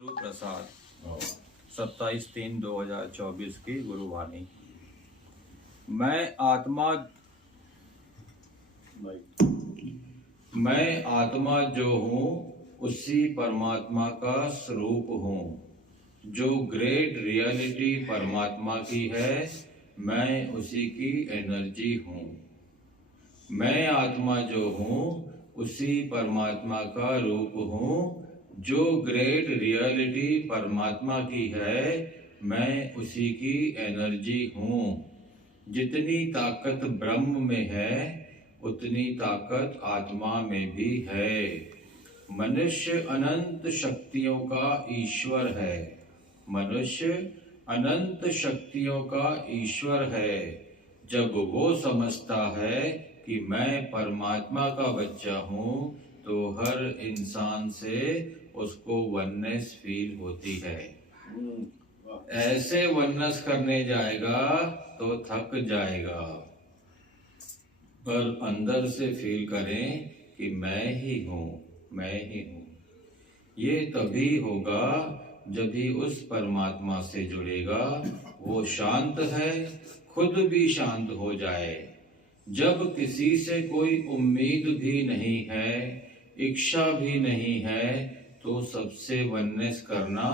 गुरु प्रसाद 27/3/2024 की गुरुवाणी। मैं आत्मा जो हूँ उसी परमात्मा का स्वरूप हूँ। जो ग्रेट रियलिटी परमात्मा की है, मैं उसी की एनर्जी हूँ। मैं आत्मा जो हूँ उसी परमात्मा का रूप हूँ। जो ग्रेट रियलिटी परमात्मा की है, मैं उसी की एनर्जी हूँ। जितनी ताकत ब्रह्म में है, उतनी ताकत आत्मा में भी है। मनुष्य अनंत शक्तियों का ईश्वर है। मनुष्य अनंत शक्तियों का ईश्वर है। जब वो समझता है कि मैं परमात्मा का बच्चा हूँ, तो हर इंसान से उसको वननेस फील होती है। ऐसे वननेस करने जाएगा तो थक जाएगा, पर अंदर से फील करें कि मैं ही हूँ, मैं ही हूँ। ये तभी होगा जब ही उस परमात्मा से जुड़ेगा। वो शांत है, खुद भी शांत हो जाए। जब किसी से कोई उम्मीद भी नहीं है, इच्छा भी नहीं है, तो सबसे वननेस करना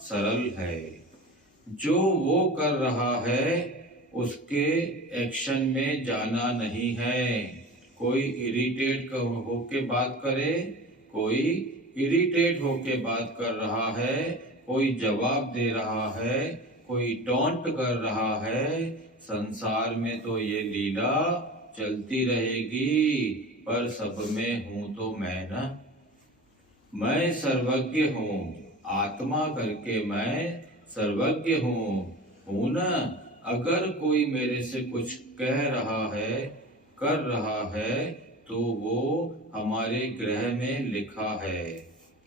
सरल है। जो वो कर रहा है उसके एक्शन में जाना नहीं है। कोई इरिटेट होके बात करे, कोई इरिटेट होके बात कर रहा है, कोई जवाब दे रहा है, कोई टॉन्ट कर रहा है। संसार में तो ये लीला चलती रहेगी, पर सब में हूं तो मैं ना। मैं सर्वज्ञ हूँ, आत्मा करके मैं सर्वज्ञ हूँ ना। अगर कोई मेरे से कुछ कह रहा है, कर रहा है, तो वो हमारे ग्रह में लिखा है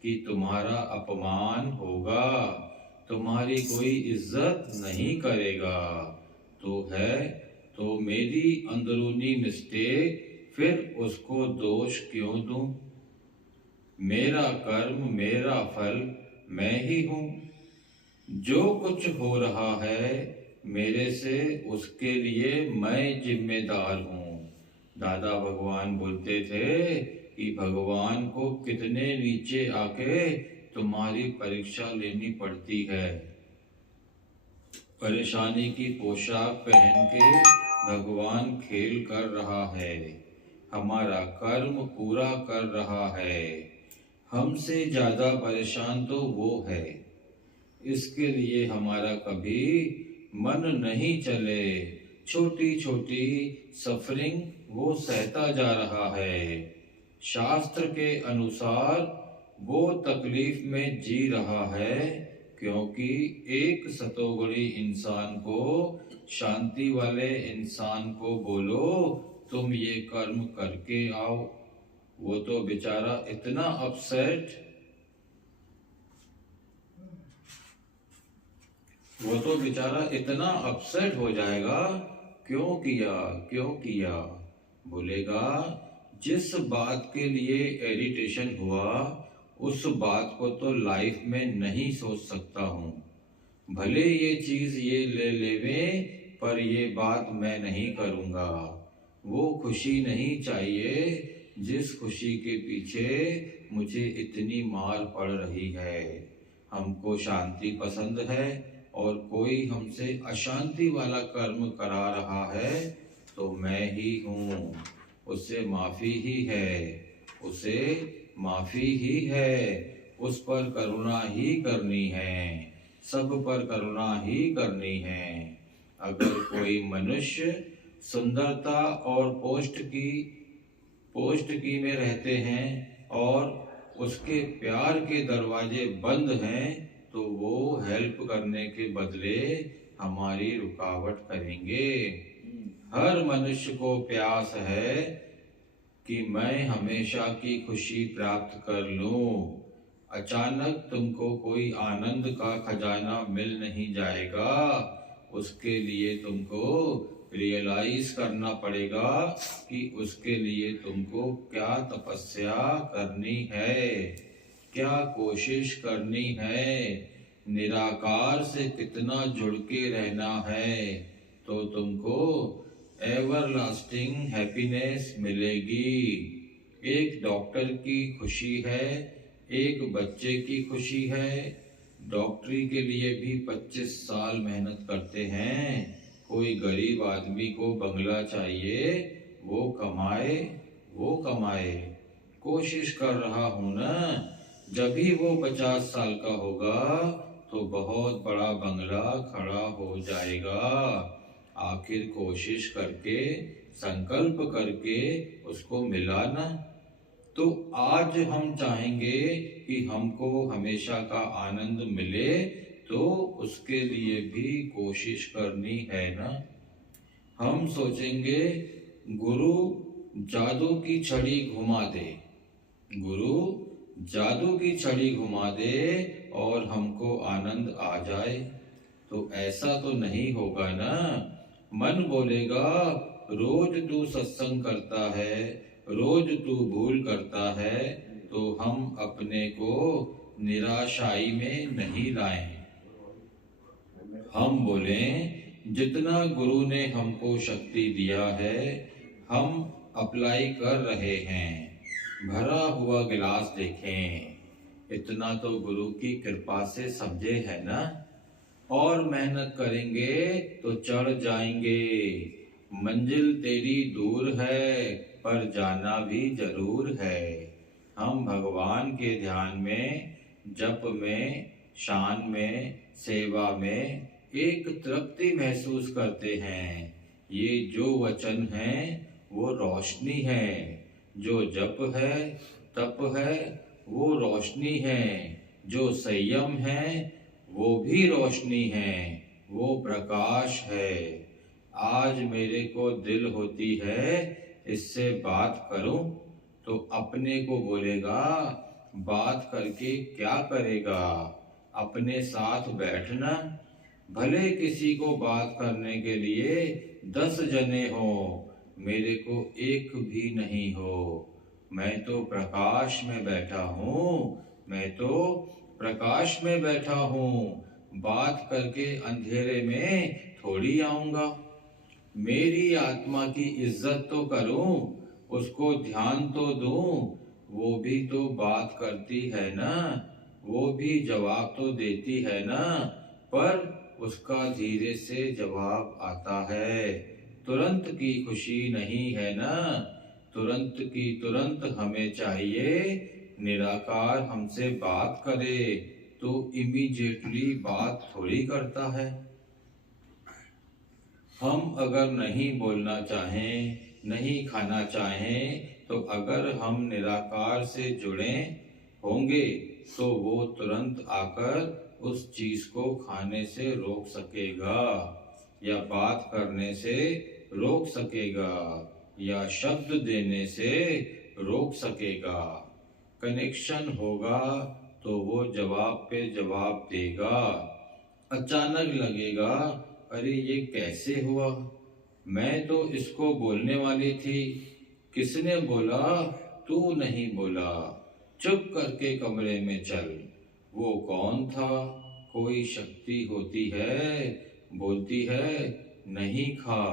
कि तुम्हारा अपमान होगा, तुम्हारी कोई इज्जत नहीं करेगा। तो है तो मेरी अंदरूनी मिस्टेक, फिर उसको दोष क्यों दूं? मेरा कर्म, मेरा फल मैं ही हूँ। जो कुछ हो रहा है मेरे से, उसके लिए मैं जिम्मेदार हूँ। दादा भगवान बोलते थे कि भगवान को कितने नीचे आके तुम्हारी परीक्षा लेनी पड़ती है। परेशानी की पोशाक पहन के भगवान खेल कर रहा है, हमारा कर्म पूरा कर रहा है। हमसे ज्यादा परेशान तो वो है। इसके लिए हमारा कभी मन नहीं चले। छोटी छोटी सफरिंग वो सहता जा रहा है। शास्त्र के अनुसार वो तकलीफ में जी रहा है, क्योंकि एक सतोगुणी इंसान को, शांति वाले इंसान को बोलो तुम ये कर्म करके आओ, वो तो बेचारा इतना अपसेट, वो तो बेचारा इतना अपसेट हो जाएगा। क्यों किया, क्यों किया? बोलेगा जिस बात के लिए इरिटेशन हुआ, उस बात को तो लाइफ में नहीं सोच सकता हूँ। भले ये चीज ये ले लेवे, पर ये बात मैं नहीं करूँगा। वो खुशी नहीं चाहिए जिस खुशी के पीछे मुझे इतनी मार पड़ रही है। हमको शांति पसंद है और कोई हमसे अशांति वाला कर्म करा रहा है, तो मैं ही हूँ। उससे माफी ही है, उसे माफी ही है। उस पर करुणा ही करनी है, सब पर करुणा ही करनी है। अगर कोई मनुष्य सुंदरता और पोस्ट की में रहते हैं और उसके प्यार के दरवाजे बंद हैं, तो वो हेल्प करने के बदले हमारी रुकावट करेंगे। हर मनुष्य को प्यास है कि मैं हमेशा की खुशी प्राप्त कर लूं। अचानक तुमको कोई आनंद का खजाना मिल नहीं जाएगा। उसके लिए तुमको रियलाइज करना पड़ेगा कि उसके लिए तुमको क्या तपस्या करनी है। क्या कोशिश करनी है, निराकार से कितना जुड़ के रहना है, तो तुमको एवरलास्टिंग हैप्पीनेस मिलेगी। एक डॉक्टर की खुशी है, एक बच्चे की खुशी है। डॉक्टरी के लिए भी 25 साल मेहनत करते हैं। कोई गरीब आदमी को बंगला चाहिए, वो कमाए। कोशिश कर रहा हूं ना, जब भी वो 50 साल का होगा तो बहुत बड़ा बंगला खड़ा हो जाएगा। आखिर कोशिश करके, संकल्प करके उसको मिला ना। तो आज हम चाहेंगे कि हमको हमेशा का आनंद मिले, तो उसके लिए भी कोशिश करनी है ना। हम सोचेंगे गुरु जादू की छड़ी घुमा दे, गुरु जादू की छड़ी घुमा दे और हमको आनंद आ जाए। तो ऐसा तो नहीं होगा ना। मन बोलेगा रोज तू सत्संग करता है, रोज तू भूल करता है, तो हम अपने को निराशाई में नहीं लाएं। हम बोलें जितना गुरु ने हमको शक्ति दिया है हम अप्लाई कर रहे हैं। भरा हुआ गिलास देखें, इतना तो गुरु की कृपा से समझे है ना। और मेहनत करेंगे तो चढ़ जाएंगे। मंजिल तेरी दूर है पर जाना भी जरूर है। हम भगवान के ध्यान में, जप में, शान में, सेवा में एक तृप्ति महसूस करते हैं। ये जो वचन है वो रोशनी है, जो जप है, तप है, वो रोशनी है, जो संयम है वो भी रोशनी है, वो प्रकाश है। आज मेरे को दिल होती है इससे बात करूं, तो अपने को बोलेगा बात करके क्या करेगा। अपने साथ बैठना, भले किसी को बात करने के लिए 10 जने हो, मेरे को एक भी नहीं हो। मैं तो प्रकाश में बैठा हूँ, मैं तो प्रकाश में बैठा हूँ। बात करके अंधेरे में थोड़ी आऊंगा। मेरी आत्मा की इज्जत तो करूं, उसको ध्यान तो दूं। वो भी तो बात करती है ना, वो भी जवाब तो देती है ना, पर उसका धीरे से जवाब आता है। तुरंत की खुशी नहीं है ना, तुरंत की तुरंत हमें चाहिए। निराकार हमसे बात करे तो इमीडिएटली बात थोड़ी करता है। हम अगर नहीं बोलना चाहें, नहीं खाना चाहें, तो अगर हम निराकार से जुड़े होंगे तो वो तुरंत आकर उस चीज को खाने से रोक सकेगा, या बात करने से रोक सकेगा, या शब्द देने से रोक सकेगा। कनेक्शन होगा तो वो जवाब पे जवाब देगा। अचानक लगेगा अरे ये कैसे हुआ, मैं तो इसको बोलने वाली थी, किसने बोला, तू नहीं बोला, चुप करके कमरे में चल। वो कौन था, कोई शक्ति होती है, बोलती है नहीं खा,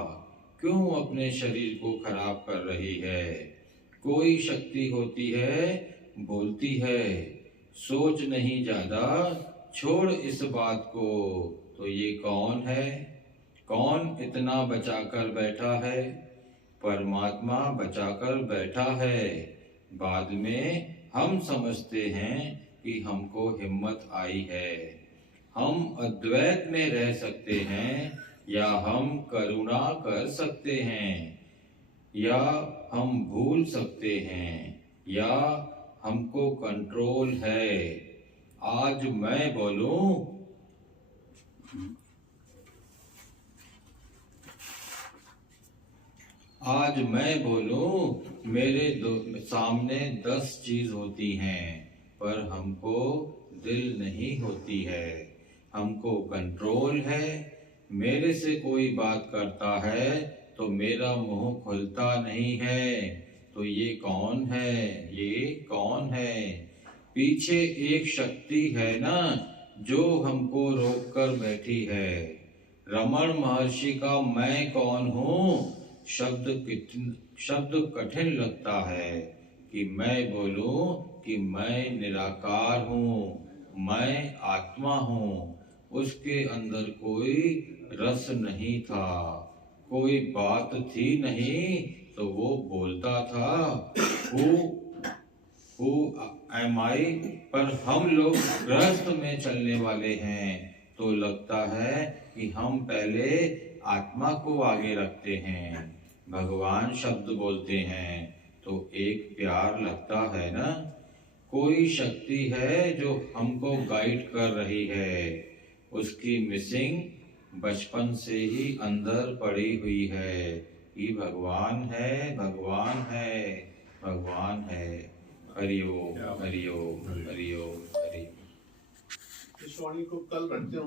क्यों अपने शरीर को खराब कर रही है। कोई शक्ति होती है, बोलती है सोच नहीं ज्यादा, छोड़ इस बात को। तो ये कौन है, कौन इतना बचाकर बैठा है। परमात्मा बचाकर बैठा है। बाद में हम समझते हैं कि हमको हिम्मत आई है। हम अद्वैत में रह सकते हैं, या हम करुणा कर सकते हैं, या हम भूल सकते हैं, या हमको कंट्रोल है। आज मैं बोलूं, आज मैं बोलूं, मेरे सामने 10 चीज होती हैं, पर हमको दिल नहीं होती है। हमको कंट्रोल है। मेरे से कोई बात करता है तो मेरा मुंह खुलता नहीं है। तो ये कौन है, ये कौन है। पीछे एक शक्ति है ना जो हमको रोक कर बैठी है। रमण महर्षि का मैं कौन हूँ शब्द कठिन लगता है कि मैं बोलूं कि मैं निराकार हूँ, मैं आत्मा हूँ। उसके अंदर कोई रस नहीं था, कोई बात थी नहीं, तो वो बोलता था हु एम आई। पर हम लोग गृहस्थ में चलने वाले हैं तो लगता है कि हम पहले आत्मा को आगे रखते हैं, भगवान शब्द बोलते हैं तो एक प्यार लगता है ना। कोई शक्ति है जो हमको गाइड कर रही है, उसकी मिसिंग बचपन से ही अंदर पड़ी हुई है कि भगवान है, भगवान है, भगवान है। हरिओम हरिओम हरिओम हरिओम। इस वाणी को कल रखते हैं।